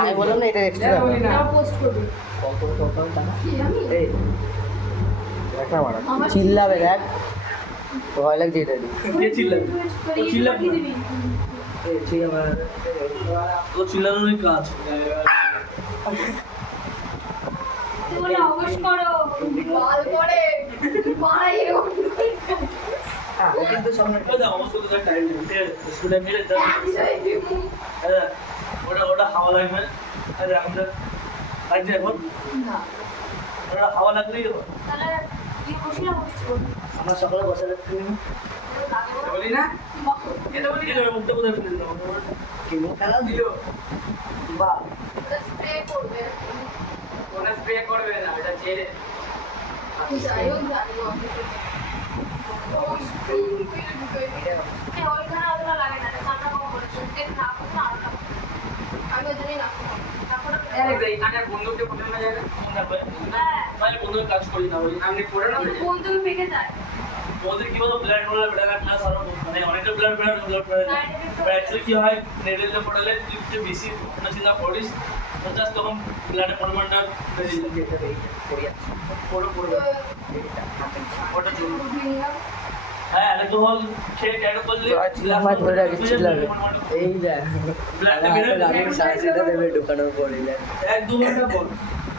আমি বললাম না এটা এক্সট্রা পোস্ট করবি দেখা মারা চিল্লাবে দেখ ভয় লাগছে এটা কে চিল্লাবে ও চিল্লাবে না। ঠিক আছে ও চিল্লানোরই কাজ। তোমরা অবশ্য করো বল করে মারাই ও কিন্তু সামনে ওই দাও আমার সাথে টাইম নেই স্কুলে মেরে দাও। ওটা হাওয়া লাগবে আরে আমরা লাগছে এখন না ওটা হাওয়া লাগলেই হবে। তাহলে কি খুশি না হচ্ছে আমরা সকালে বসে রাখছি বলি না এটা বলি এটা মুখটা কোথায় ফেলে দিলাম কি মুখ খেলা দিল বা স্প্রে করবে ওটা স্প্রে করবে না এটা ছেড়ে যাই হোক জানি ওইখানে অতটা লাগে না ঠান্ডা কম পড়েছে না করতে আরো আমি ওই জন্যই না বন্ধুকে ফোটে না যায় মানে বন্ধুকে কাজ করি না বলি আপনি পড়ে না বন্ধু পেকে যায় ওদের কি বলতো ব্লাড রোলার বেটার ক্লাস আরো মানে অনেকটা ব্লাড অ্যাকচুয়ালি কি হয় নেডেলে পড়ালে তুই একটু বেশি কোনো চিন্তা করিস জাস্ট তখন ব্লাডের পরিমাণটা বেশি পড়ে পড়বে ওটা জন্য হ্যাঁ একটু হল খেয়ে ক্যাড করলে আমার ধরে রাখি চিল্লাবে এই দেখ ব্লাডটা বের হয়ে গাড়ির সাইডটা দেবে ঢোকানোর পরে দেখ এক দু ঘন্টা পর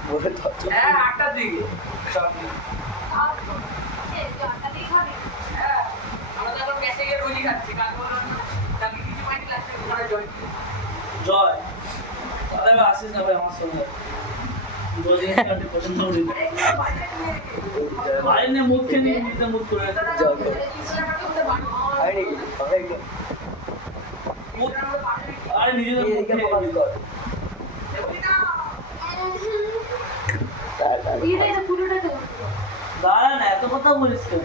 বলে তো হ্যাঁ 8টার দিকে সব জয় তাহলে আসিস না ভাই আমার সঙ্গে পছন্দ করি বাইরে নিয়ে মুখ খেয়ে নিয়ে নিজে মুখ করে আরে নিজেদের মুখ খেয়ে দাঁড়া না এত কথা বলিস কেন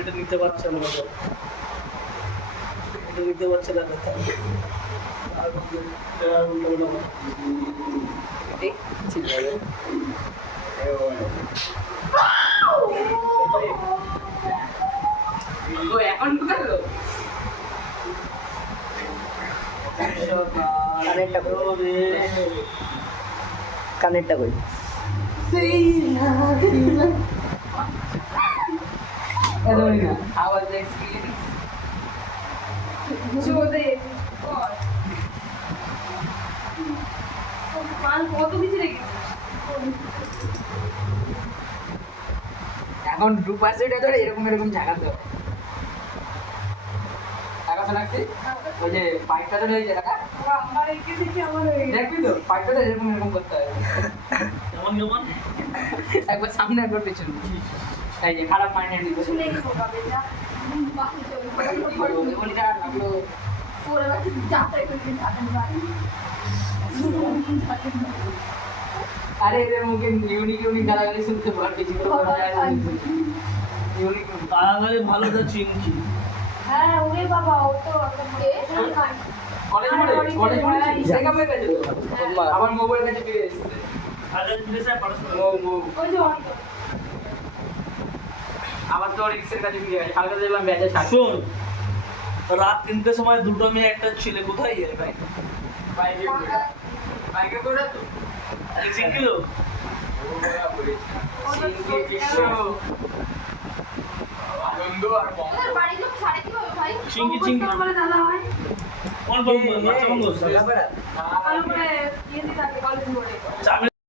এটা নিতে পারছে না এটা নিতে পারছে না কথা চিল্লাবে এখন ঢুকালো কানেরটা কই আওয়াজ এক্সপিরিয়েন্স কত কিছু রেখেছিস এখন 2% ধরে এরকম এরকম ঝাঁকাতে হবে টাকা শোনাচ্ছি ওই যে পাইপটা ধরে এই যে টাকা আমার এঁকে দেখে আমার হয়ে গেছে দেখবি তো পাইপটা ধরে এরকম এরকম করতে হবে কেমন কেমন একবার সামনে একবার পেছনে এই যে খারাপ মাইন্ডেড নিতে শুনে কি পাবে যা বাকি চলে বলি যা লাগলো পুরো বাকি যাত্রা করে থাকেন ভাই আরে এদের মুখে ইউনিক ইউনিক গালাগালি শুনতে পারবে যেগুলো ইউনিক তাড়াতাড়ি ভালো তো চিনছি হ্যাঁ ওরে বাবা ও তো কলেজ মোড়ে সেখানে গেছে তো আমার মোবাইল কাছে পেয়ে এসেছে আগে ফিরে যায় পড়াশোনা ওই যে অনেক আমার তো রিক্সের কাছে ফিরে গেছে কালকে দেখলাম ব্যাচে শোন রাত 3টের সময় দুটো মেয়ে একটা ছেলে কোথায় যায় ভাই বাইকে বাইকে করে তো সিঙ্গেল আনন্দ আর ওদের বাড়ি লোক ছাড়ে কিভাবে ভাই চিংকি চিংকি বলে দাদা হয় কোন বন্ধু বাচ্চা বন্ধু ভালো করে ভালো করে ইয়ে দিতে থাকে কলেজ মোড়ে চাবি